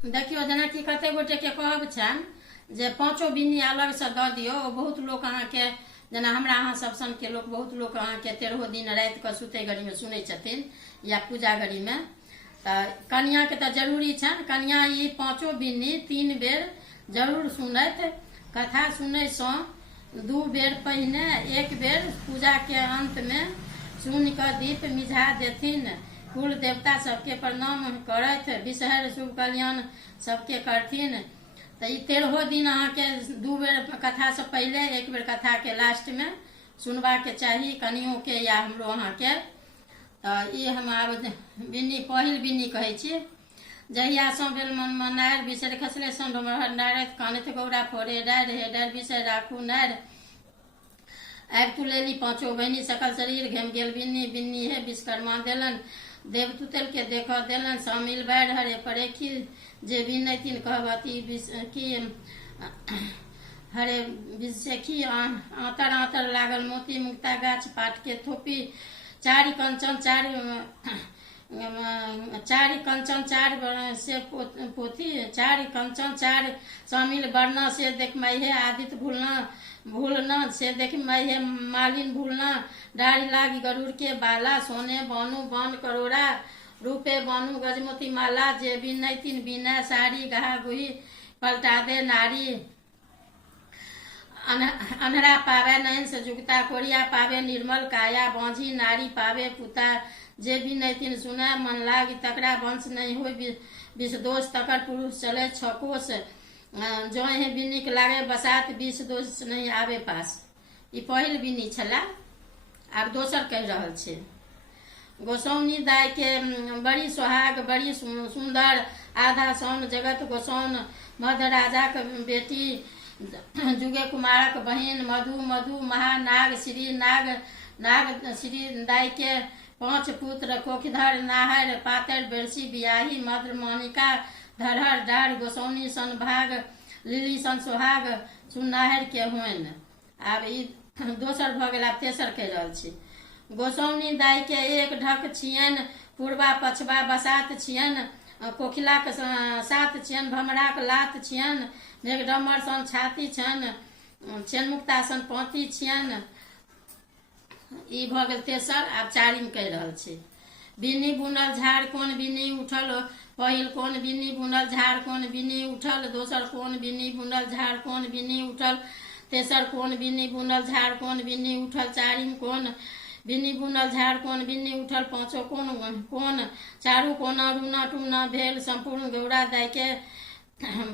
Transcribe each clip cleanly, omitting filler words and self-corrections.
देखियो जेना कि कते गोटे के कहब छनि जे पाँचो बिन्नी अलग से दऽ दियौ। बहुत लोक अहाँके जेना हमरा अहाँ सब सन के लोक बहुत लोक अहाँके 13 दिन राति के सुते घड़ी में सुनै छथिन या पूजा घड़ी में। तऽ कनिया के तऽ जरूरी छनि कनिया ई पाँचो बिन्नी 3 बेर जरूर सुनैत। कथा सुनै सँ 2 बेर पहिने 1 बेर पूजा के अंत में सुन कऽ दीप मिझा देथिन। कुल देवता सबके प्रणाम करत विषहर शुभ कल्याण सबके करथिन। तो ई 13 दिन अहाँके 2 बेर कथा से पहले 1 बेर कथा के लास्ट में सुनबा के चाही कनियों के या हमरो अहाँके। तो ई हम आब बिन्नी पहिल बिन्नी कहै छी। जहिया सँ भेल मन नारि बिसरि खसले सँ डोमहर नारद कानैत गौरा फोड़े डारि हे डारि बिसरि राखू नारि। आबि तू लेली पाँचो बहिनी सकल शरीर घेम गेल बिन्नी बिन्नी हे विश्वकर्मा देलन देवतुतल के देख देलन शामिल बाढ़ हरे परेखी जे बिनैतिन कहबती की हरे विषेखी आतर आतर लागल मोती मुक्ता गाछ पाट के थोपी चारि कंचन चार से पोथी चारि कंचन चार शामिल वर्णा से देख है आदित्य भूलना से देख है मालिन भूलना डाढ़ी लागी गरुड़ के बाला सोने बानु बान करोड़ा रूपे बानु गजमोती माला जे बिनैतिन बिना साड़ी गहा गुही पलटा दे नारी। अनहरा पावे नयन से जुगता कोरिया पावे निर्मल काया बांझी नारी पावे पुता जे बिनैतिन सुना मन लागी तकरा वंश नहीं हो विष दोष तकर पुरुष चले छकोस जो है बिन्नी के लागे बसात विष दोष नहीं आवे पास। ई पहिल बिन्नी छला। आब दोसर कह रहल छे। गोसाउनी दाय के बड़ी सुहाग बड़ी सुंदर आधा सौन जगत गोसाउन मध राजा के बेटी जुगे कुमारक बहिन मधु मधु महानाग श्री नाग श्री दाय के 5 पुत्र कोखधर नाहर पातर बेरसी बियाही मद्र मानिका धरहर डार गोसाउनी सन भाग लिली सन सुहाग सुनाहर के होन। आब ई दोसर भ गेल। आब तेसर कह रहल छी। गोसाउनी दाय के 1 ढक छियन पूर्वा पछवा बसात छियन कोखिला के 7 छियन भमराक लात छियन मेघडम्बर सन छाती छन मुक्ता सन पाँती छियन। ई भ गेल तेसर। आब चारिम कह रहल छी। बिन्नी बुनल झाड़ कोन बिन्नी उठल पहिल कोन बिन्नी बुनल झाड़ कोन बिन्नी उठल दोसर कोन बिन्नी बुनल झाड़ कोन बिन्नी उठल तेसर कोन बिन्नी बुनल झाड़ कोन बिन्नी उठल चारिम कोन बिन्नी बुनल झाड़ कोन बिन्नी उठल पाँचो कोन चारू कोना रूना टूना भेल संपूर्ण गौरा दाय के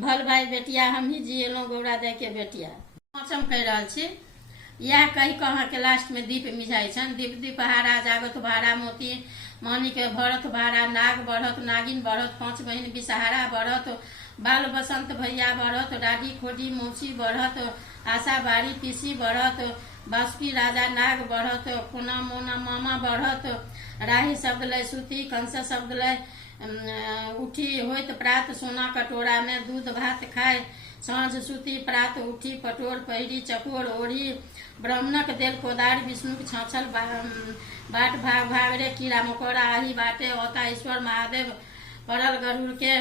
भल भाई बेटिया हम ही जियेलहुँ गौरा दाय के बेटिया। पाँचम कह रहल छी। यह कही कऽ अहाँके लास्ट में दीप मिझाइ छनि। दीप दीपहारा जागत भारा मोती मानी के भरत भारा नाग बढ़त नागिन बढ़त 5 बहिन बिसहारा बढ़त बाल बसंत भैया बढ़त डाडी खोडी मौसी बढ़त आशा बारी पीसी बढ़त बासुकी राजा नाग बढ़त कोना मोना मामा बढ़त राही शब्द लय सूती कंस शब्द लय उठी होइत प्रात सोना कटोरा में दूध भात खाए साँझ सूती प्रात उठी पटोर पहिरी चकोर ओढ़ी ब्राह्मणक देल कोदार विष्णुक छाछल बाट भाग भाग रे कीड़ा मकोड़ा आही बाटे औता ईश्वर महादेव पड़ल गरुड़ के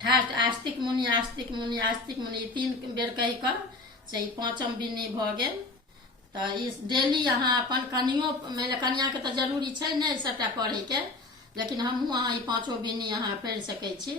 ठाठ आस्तिक मुनि आस्तिक मुनि आस्तिक मुनि 3 बेर कही कर से 5म बिन्नी भ गेल। तो इस डेली अहाँ अपन कनियो कनिया के तो जरूरी छै नहीं सबटा पढ़े के लेकिन हमहूँ अहाँ ई 5 बिन्नी अहाँ पढ़ि सकै छी।